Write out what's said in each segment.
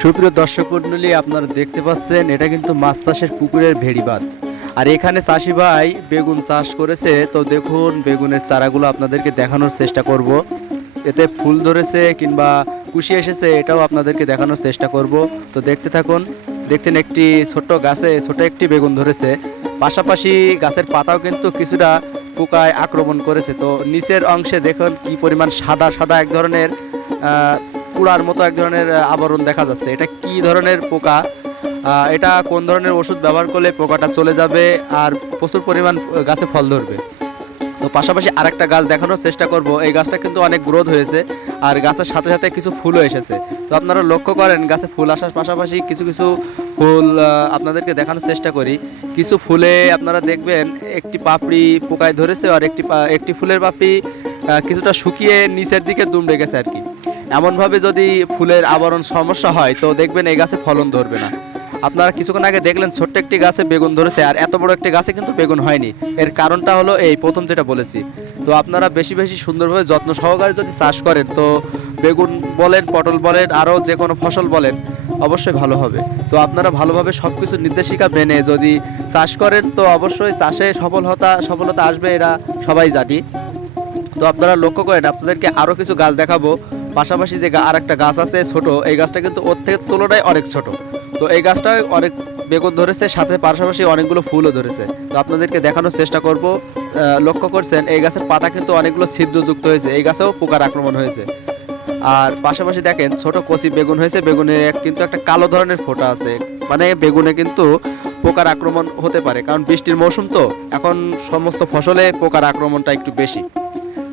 সুপ্রিয় দর্শক মণ্ডলী, আপনারা দেখতে পাচ্ছেন এটা কিন্তু মাছ চাষের পুকুরের ভেড়িবাঁধ। আর এখানে চাষি ভাই বেগুন চাষ করেছে। তো দেখুন বেগুনের চারাগুলো আপনাদেরকে দেখানোর চেষ্টা করব। এতে ফুল ধরেছে কিংবা কুশি এসেছে এটাও আপনাদেরকে দেখানোর চেষ্টা করব। তো দেখতে থাকুন। দেখছেন একটি ছোট্ট গাছে ছোট একটি বেগুন ধরেছে, পাশাপাশি গাছের পাতাও কিন্তু কিছুটা পোকায় আক্রমণ করেছে। তো নিচের অংশে দেখুন কি পরিমাণ সাদা সাদা এক ধরনের কুড়ার মতো এক ধরনের আবরণ দেখা যাচ্ছে। এটা কি ধরনের পোকা, এটা কোন ধরনের ওষুধ ব্যবহার করলে পোকাটা চলে যাবে আর প্রচুর পরিমাণ গাছে ফল ধরবে। তো পাশাপাশি আরেকটা গাছ দেখানোর চেষ্টা করব। এই গাছটা কিন্তু অনেক গ্রোথ হয়েছে আর গাছের সাথে সাথে কিছু ফুলও এসেছে। তো আপনারা লক্ষ্য করেন গাছে ফুল আসার পাশাপাশি কিছু কিছু ফুল আপনাদেরকে দেখানোর চেষ্টা করি। কিছু ফুলে আপনারা দেখবেন একটি পাপড়ি পোকায় ধরেছে আর একটি ফুলের পাপড়ি কিছুটা শুকিয়ে নিচের দিকে দুমড়ে গেছে আর কি। এমনভাবে যদি ফুলের আবরণ সমস্যা হয় তো দেখবেন এই গাছে ফলন ধরবে না। আপনারা কিছুক্ষণ আগে দেখলেন ছোট্ট একটি গাছে বেগুন ধরেছে আর এত বড় একটি গাছে কিন্তু বেগুন হয়নি। এর কারণটা হলো এই প্রথম যেটা বলেছি। তো আপনারা বেশি বেশি সুন্দরভাবে যত্ন সহকারে যদি চাষ করেন তো বেগুন বলেন, পটল বলেন, আরও যে কোনো ফসল বলেন অবশ্যই ভালো হবে। তো আপনারা ভালোভাবে সব কিছু নির্দেশিকা মেনে যদি চাষ করেন তো অবশ্যই চাষে সফলতা আসবে, এরা সবাই জানি। তো আপনারা লক্ষ্য করেন, আপনাদেরকে আরও কিছু গাছ দেখাবো। পাশাপাশি যে আরেকটা গাছ আছে ছোট, এই গাছটা কিন্তু ওর থেকে তুলনায় অনেক ছোট। তো এই গাছটা অনেক বেগুন ধরেছে, সাথে পাশাপাশি অনেকগুলো ফুলও ধরেছে। তো আপনাদেরকে দেখানোর চেষ্টা করব। লক্ষ্য করছেন এই গাছের পাতা কিন্তু অনেকগুলো ছিদ্রযুক্ত হয়েছে, এই গাছেও পোকার আক্রমণ হয়েছে। আর পাশাপাশি দেখেন ছোট কচি বেগুন হয়েছে, বেগুনে কিন্তু একটা কালো ধরনের ফোঁটা আছে। মানে বেগুনে কিন্তু পোকার আক্রমণ হতে পারে, কারণ বৃষ্টির মৌসুম তো এখন সমস্ত ফসলে পোকার আক্রমণটা একটু বেশি।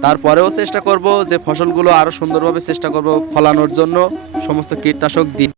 তারপরেও চেষ্টা করব যে ফসলগুলো আরও সুন্দরভাবে চেষ্টা করব ফলানোর জন্য সমস্ত কীটনাশক দিই।